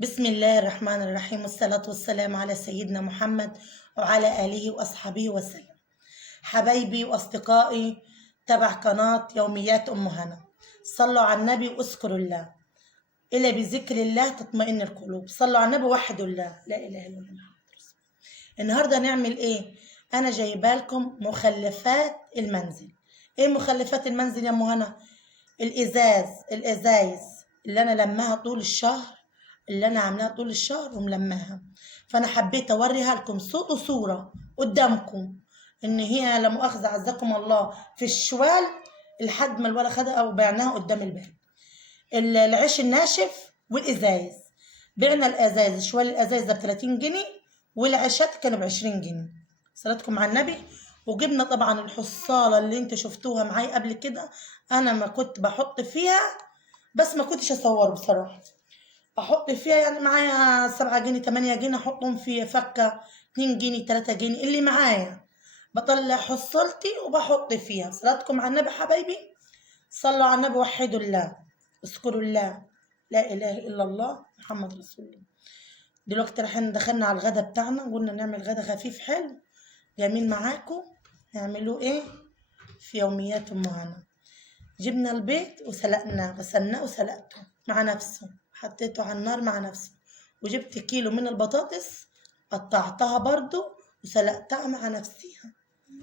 بسم الله الرحمن الرحيم، والصلاة والسلام على سيدنا محمد وعلى آله وأصحابه وسلم. حبايبي وأصدقائي تبع قناة يوميات أم هنا، صلوا على النبي واذكروا الله، إلا بذكر الله تطمئن القلوب. صلوا على النبي وحدوا الله، لا إله إلا الله محمد رسول الله. النهاردة نعمل إيه؟ أنا جايبه لكم مخلفات المنزل. إيه مخلفات المنزل يا أم هنا؟ الإزايز اللي أنا لماها طول الشهر، اللي انا عاملاها طول الشهر وملماها، فانا حبيت اوريها لكم صوت وصوره قدامكم ان هي لا مؤاخذه عزكم الله في الشوال لحد ما الولا خدها او بعناها قدام الباب. العيش الناشف والازايز، بعنا الازايز، شوال الازايز ده ب 30 جنيه، والعيشات كانوا ب 20 جنيه. صلاتكم على النبي. وجبنا طبعا الحصاله اللي انتوا شفتوها معايا قبل كده، انا ما كنت بحط فيها بس ما كنتش اصوره بصراحه، احط فيها يعني معايا 7 جنيه 8 جنيه، احطهم في فكه 2 جنيه 3 جنيه اللي معايا، بطلع حصلتي وبحط فيها. صلاتكم على النبي حبايبي، صلوا على النبي وحدوا الله، اذكروا الله، لا اله الا الله محمد رسول الله. دلوقتي رايحين دخلنا على الغدا بتاعنا، قلنا نعمل غدا خفيف حلو جميل معاكم. نعملوه ايه في يوميات معنا؟ جبنا البيض وسلقناه، غسلناه وسلقته مع نفسه، حطيته على النار مع نفسه. وجبت كيلو من البطاطس قطعتها برضو وسلقتها مع نفسها،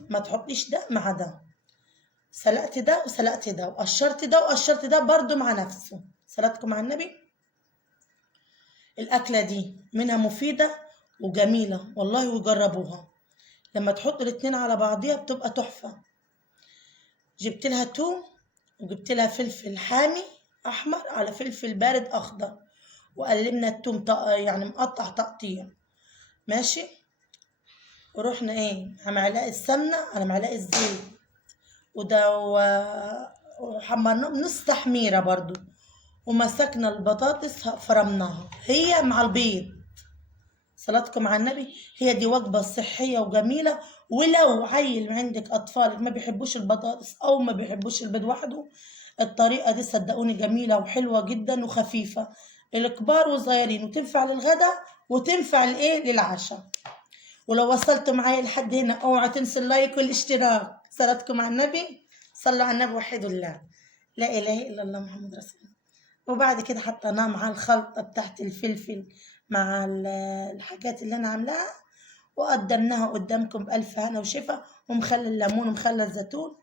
ما تحطيش ده مع ده، سلقت ده وسلقت ده وقشرت ده وقشرت ده برضو مع نفسه. صلاتكم على النبي. الأكلة دي منها مفيدة وجميلة والله، وجربوها، لما تحط الاتنين على بعضيها بتبقى تحفة. جبت لها توم، وجبت لها فلفل حامي احمر على فلفل بارد اخضر، وقلبنا التوم يعني مقطع تقطيع ماشي. ورحنا ايه على معلقه سمنه على معلقه زيت، وده وحمرناه بنص تحميره برضو، ومسكنا البطاطس فرمناها هي مع البيض. صلاتكم على النبي. هي دي وجبة صحية وجميلة، ولو عيل عندك أطفالك ما بيحبوش البطاطس أو ما بيحبوش البيض وحده، الطريقة دي صدقوني جميلة وحلوة جدا وخفيفة، الكبار والصغيرين، وتنفع للغدا وتنفع لإيه للعشاء. ولو وصلتوا معايا لحد هنا اوعوا تنسوا اللايك والاشتراك. صلاتكم على النبي، صلوا على النبي وحدوا الله، لا إله إلا الله محمد رسول الله. وبعد كده حطيناه مع الخلطة بتاعت الفلفل مع الحاجات اللي أنا عاملاها، وقدمناها قدامكم بألف هنا وشفا، ومخلي الليمون ومخلي الزيتون،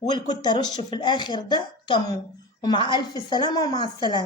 واللي كنت أرشه في الآخر ده كمون. ومع ألف سلامة ومع السلامة.